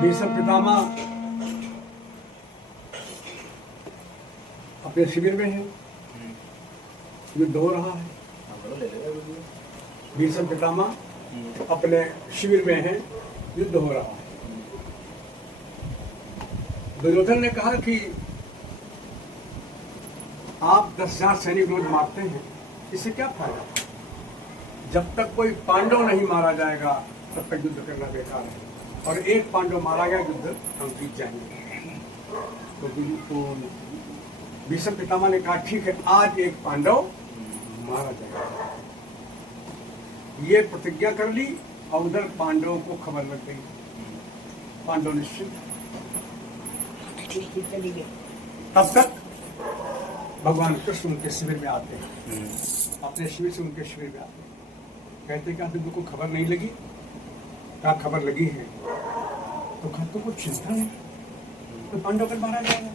भीष्म पितामह अपने शिविर में है, युद्ध हो रहा है। भीष्म पितामह अपने शिविर में है, युद्ध हो रहा है। दुर्योधन ने कहा कि आप 10,000 सैनिक रोज मारते हैं, इससे क्या फायदा? जब तक कोई पांडव नहीं मारा जाएगा तब तक युद्ध करना बेकार है, और एक पांडव मारा गया, युद्ध हम जीत जाएंगे। तो भीष्म पितामह ने कहा ठीक है, आज एक पांडव मारा जाएगा। ये प्रतिज्ञा कर ली और उधर पांडवों को खबर लग गई। पांडव निश्चित चली गए। तब तक भगवान कृष्ण उनके शिविर में आते हैं, अपने शिविर से उनके शिविर में आते हैं। कहते क्या तुमको खबर नहीं लगी? क्या खबर लगी है? तो कहा तुमको चिंता नहीं, तो पांडव कल मारा जाएगा,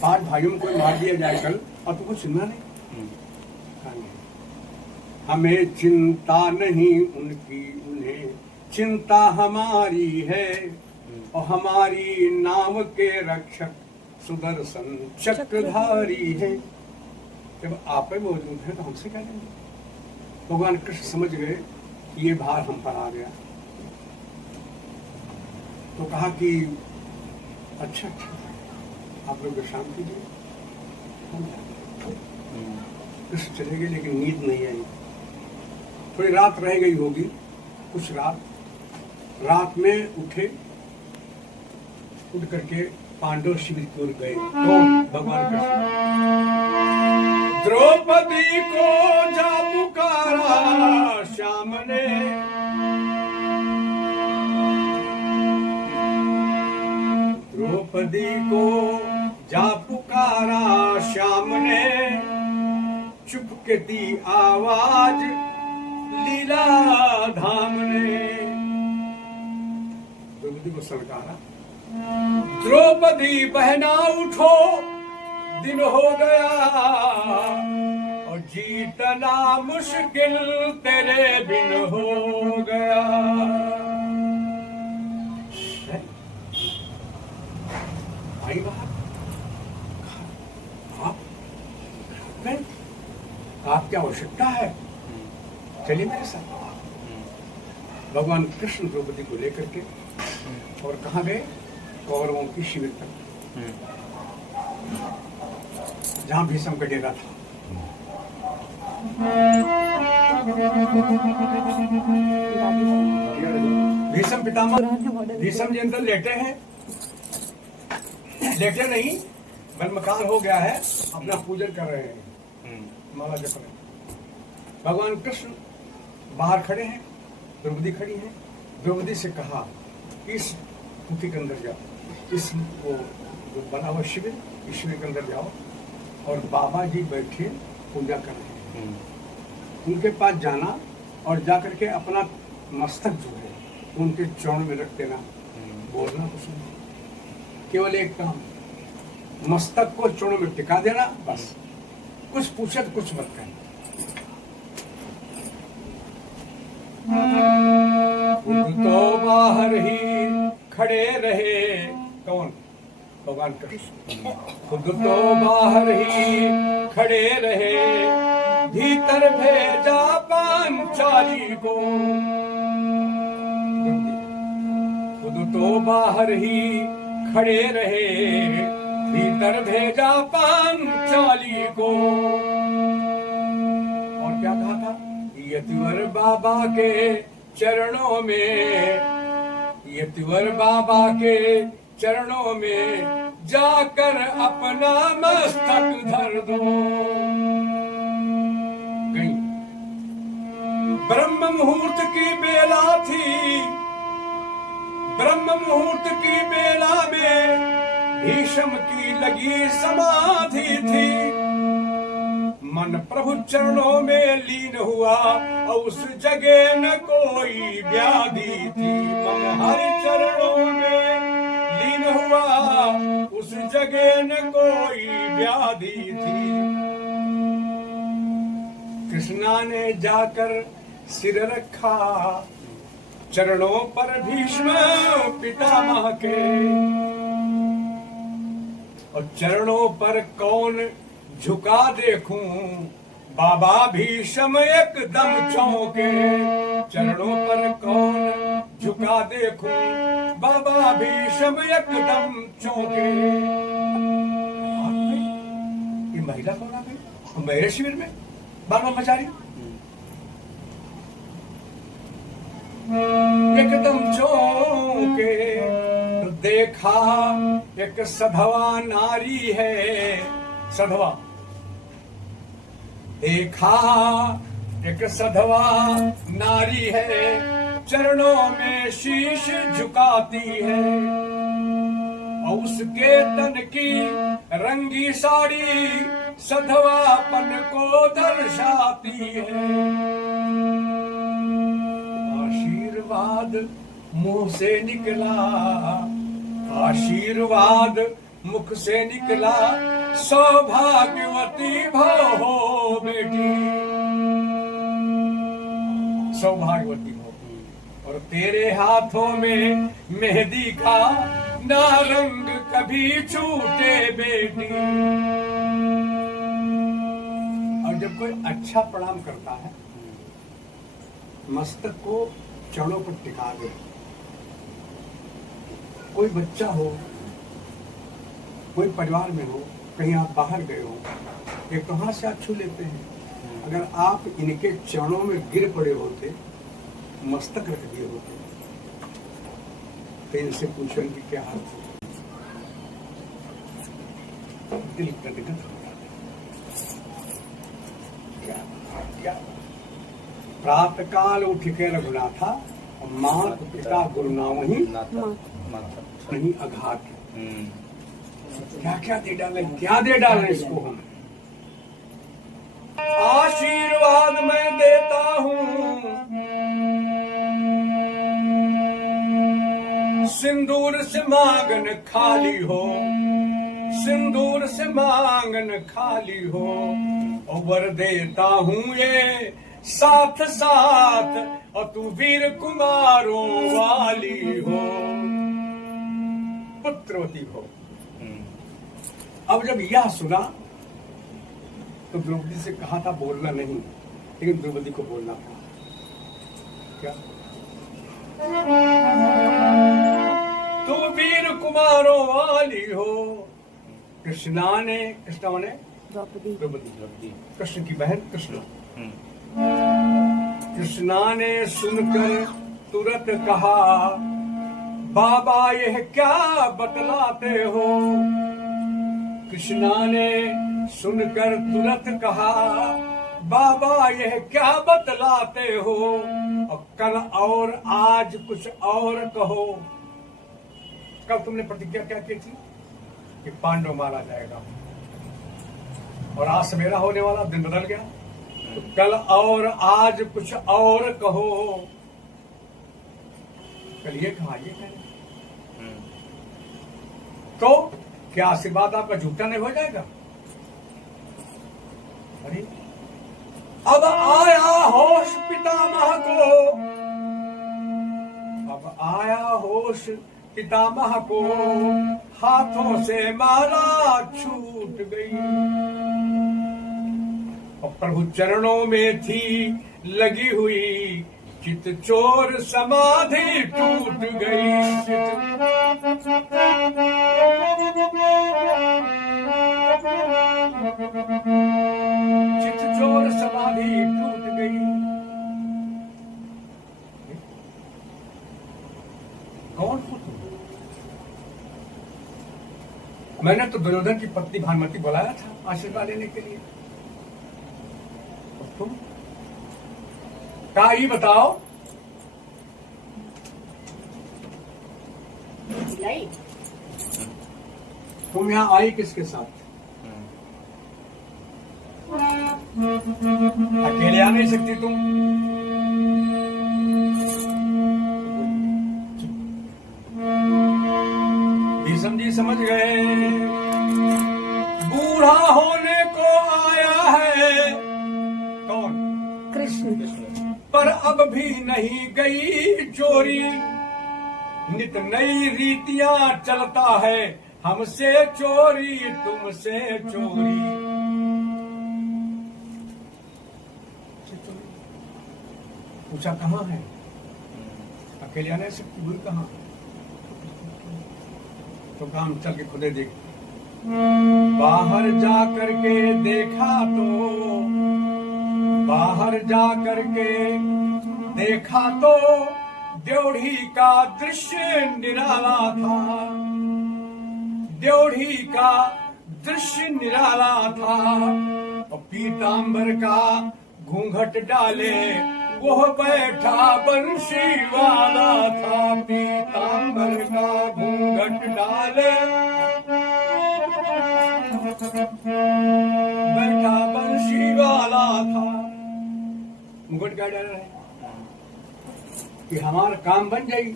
5 भाइयों को मार दिया जाए कल, और तुमको चिंता नहीं। हमें चिंता नहीं उनकी, उन्हें चिंता हमारी है, और हमारी नाम के रक्षक सुदर्शन चक्रधारी है। जब आप ही मौजूद है तो हमसे क्या लेंगे? भगवान कृष्ण समझ गए कि ये भार हम पर आ गया, तो कहा कि अच्छा आप लोग विश्राम कीजिए। कृष्ण चले गए, लेकिन नींद नहीं आई। थोड़ी रात रह गई होगी, कुछ रात में उठे, उठ करके पांडव शिविर की ओर गए। कौन? भगवान कृष्ण। द्रौपदी को जा पुकारा श्याम ने, द्रौपदी को जा पुकारा श्याम ने, चुपके दी आवाज लीला धाम ने। द्रौपदी को सरकारा, द्रौपदी बहना उठो, दिन हो गया और जीतना मुश्किल तेरे बिन हो गया। आई बात, आपकी आवश्यकता है, चलिए मेरे साथ। भगवान कृष्ण द्रौपदी को लेकर के और कहाँ गए? कौरवों की शिविर तक, जहां भीष्म का डेरा था। भीष्म पितामह, भीष्म जी अंदर लेटे हैं, लेटे नहीं, मलमकार हो गया है, अपना पूजन कर रहे हैं, माला जप रहे हैं। भगवान कृष्ण बाहर खड़े हैं, द्रौपदी खड़ी है। द्रौपदी से कहा इस कुटी के अंदर जाओ, इस वो जो बना हुआ शिविर, इस शिविर के अंदर जाओ, और बाबा जी बैठे पूजा कर रहे हैं, उनके पास जाना और जाकर के अपना मस्तक जो है उनके चरण में रख देना, बोलना कुछ नहीं, केवल एक काम, मस्तक को चरण में टिका देना, बस। कुछ पूछे तो कुछ मत कहना। खुद तो बाहर ही खड़े रहे, कौन? भगवान कृष्ण। खुद तो बाहर ही खड़े रहे, भीतर भेजा पांचाली को। खुद तो बाहर ही खड़े रहे, भीतर भेजा पांचाली को। और क्या कहा था? यतिवर बाबा के चरणों में, यतिवर बाबा के चरणों में जाकर अपना मस्तक धर दो। गई। ब्रह्म मुहूर्त की बेला थी, ब्रह्म मुहूर्त की बेला में भीष्म की लगी समाधि थी। मन प्रभु चरणों में लीन हुआ और उस जगह न कोई व्याधि थी। मन हर चरणों में लीन हुआ, उस जगह न कोई व्याधि थी। कृष्णा ने जाकर सिर रखा, चरणों पर भीष्म पितामह के, और चरणों पर कौन झुका देखूं, बाबा भीष्म एकदम चौंके। चरणों पर कौन झुका देखूं, बाबा भीष्म एकदम चौंके। ये महिला कौन आ गई मेरे शिविर में, बाबा मचारी एकदम चौंके। तो देखा एक सधवा नारी है, सधवा देखा एक सधवा नारी है, चरणों में शीश झुकाती है, और उसके तन की रंगी साड़ी सधवापन को दर्शाती है। आशीर्वाद मुंह से निकला, आशीर्वाद मुख से निकला, सौभाग्यवती भव हो बेटी, सौभाग्यवती भव। और तेरे हाथों में मेहंदी का ना रंग कभी छूटे बेटी। और जब कोई अच्छा प्रणाम करता है, मस्तक को चरणों पर टिका दे। कोई बच्चा हो, कोई परिवार में हो, कहीं आप बाहर गए हो, एक तो हाथ से आप छू लेते हैं। अगर आप इनके चरणों में गिर पड़े होते, मस्तक रख दिए होते, तो इनसे पूछो इनकी क्या हाल थी। दिल गदगद हो जाता। क्या प्रातः काल उठ के रघुनाथा, मात पिता गुरु नाम ही नहीं अघात। क्या क्या दे डाले, क्या दे डाले इसको हम। आशीर्वाद मैं देता हूँ, सिंदूर से मांगन खाली हो, सिंदूर से मांगन खाली हो, और वर देता हूँ ये साथ साथ, और तू वीर कुमारों वाली हो, पुत्रवती हो। अब जब यह सुना तो द्रौपदी से कहा था बोलना नहीं, लेकिन द्रौपदी को बोलना था। क्या तू वीर कुमारों वाली हो। कृष्णा ने द्रौपदी कृष्ण की बहन कृष्ण, कृष्णा ने सुनकर तुरंत कहा, बाबा यह क्या बतलाते हो। कृष्णा ने सुनकर तुरंत कहा, बाबा यह क्या बतलाते हो, और कल और आज कुछ और कहो। कल तुमने प्रतिज्ञा क्या की थी कि पांडव मारा जाएगा, और आज सवेरा होने वाला, दिन बदल गया। तो कल और आज कुछ और कहो। कल ये कहा, ये कह तो क्या आशीर्वाद आपका झूठा नहीं हो जाएगा। अरे अब आया होश पितामह को, अब आया होश पितामह को, हाथों से माला छूट गई, और प्रभु चरणों में थी लगी हुई, चित चोर समाधि टूट गई। चित चोर समाधि टूट गई। कौन हो तुम? मैंने तो दुर्योधन की पत्नी भानुमति बुलाया था आशीर्वाद लेने के लिए, तुम क्या ही बताओ। तुम यहाँ आई किसके साथ? अकेले आ नहीं सकती तुम। भीष्म जी समझ गए, बूढ़ा होने को आया है। कौन? कृष्ण। पर अब भी नहीं गई चोरी, नित नई रीतियां चलता है, हमसे चोरी तुमसे चोरी। पूछा कहाँ है, अकेले आने सकती हुई कहाँ, तो काम चल के खुदे देख। बाहर जा करके देखा तो, बाहर जा करके देखा तो ड्योढ़ी का दृश्य निराला था, ड्योढ़ी का दृश्य निराला था। और पीतांबर का घूंघट डाले वो बैठा बंशी वाला था, पीतांबर का घूंघट डाले बैठा बंशी वाला था। मुकुट क्या डर रहे कि हमारा काम बन जाएगी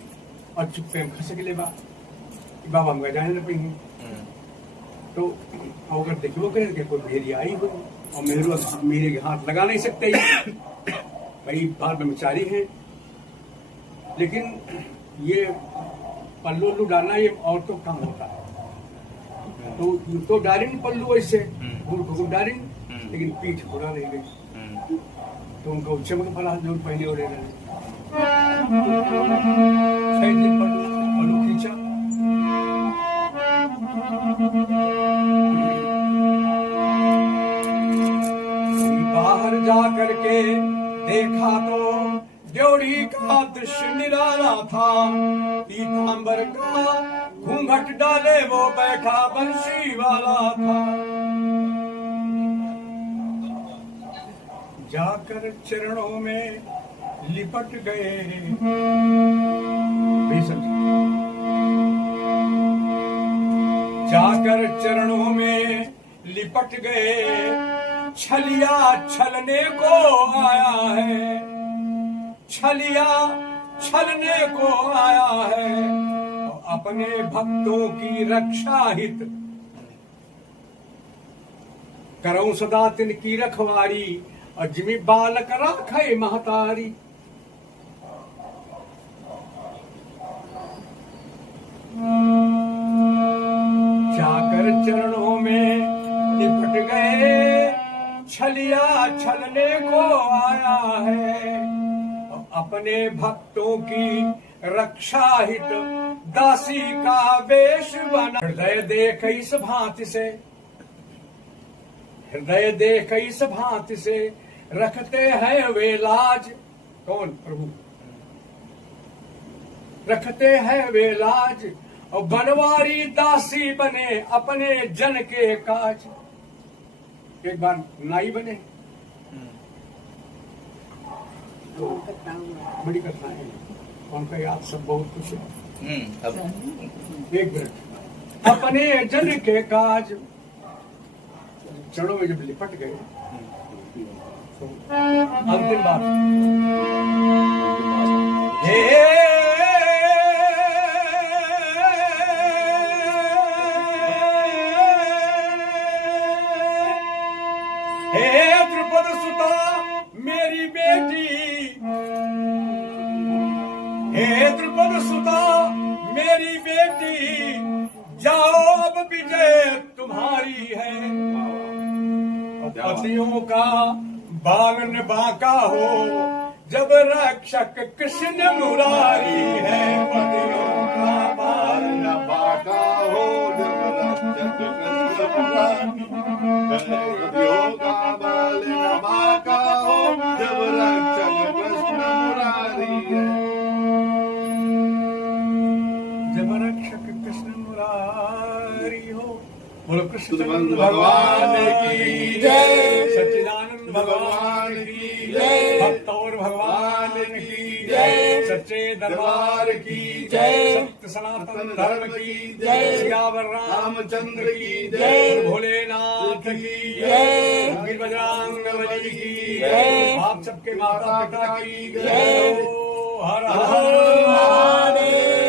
और चुप्पे में खसक ले बाबा हम जाने न पाएंगे। तो अगर देखो करें कोई भेरी आई हो और मेरे हाथ लगा नहीं सकते भाई, बाल ब्रह्मचारी हैं, लेकिन ये पल्लू उल्लू डालना ये औरतों का काम होता है। तो डाली नहीं पल्लू ऐसे डाली, लेकिन पीठ पूरा रह गई, तो उनको चमक पड़ा जो पहले हो रहे पल्लू खींचा। बाहर जा करके देखा तो ड्योढ़ी का दृश्य निराला था, पीतांबर का घूंघट डाले वो बैठा बंशी वाला था। जाकर चरणों में लिपट गए, जाकर चरणों में लिपट गए, छलिया छलने को आया है, छलिया छलने को आया है। अपने भक्तों की रक्षा हित करऊं सदा तिनकी रखवारी, और जिमी बालक राखे महतारी। जाकर चरणों में लिपट गए, छलिया छलने को आया है। अपने भक्तों की रक्षा हित दासी का वेश बना। हृदय देख इस भांति से, हृदय देख इस भांति से रखते हैं वे लाज। कौन? प्रभु। रखते हैं वे लाज और बनवारी दासी बने अपने जन के काज। एक बार नाई बने तो बड़ी कथा है, उनका याद सब बहुत कुछ है। एक मिनट, अपने जन के काज चरणों में जब लिपट गए तो अंतिम बात, हे द्रुपद सुता मेरी बेटी, हे द्रुपद सुता मेरी बेटी, जाओ अब विजय तुम्हारी है। पतियों का बालन बांका हो जब रक्षक कृष्ण मुरारी है। पतियों का बालन बांका हो जब रक्षक कृष्ण मुरारी, पतियों का बालन बांका हो जब रक्षक कृष्ण मुरारी है। जब रक्षक कृष्ण मुरारी हो। बोलो कृष्ण भगवान की जय, सच्चिदानंद भगवान की जय, भक्त और भगवान की जय, सच्चे दरबार की जय, सत्य सनातन धर्म की जय, सियावर रामचंद्र की जय, भोलेनाथ की जय, बजरंगबली की जय, आप सबके माता पिता की जय। हर हर महादेव।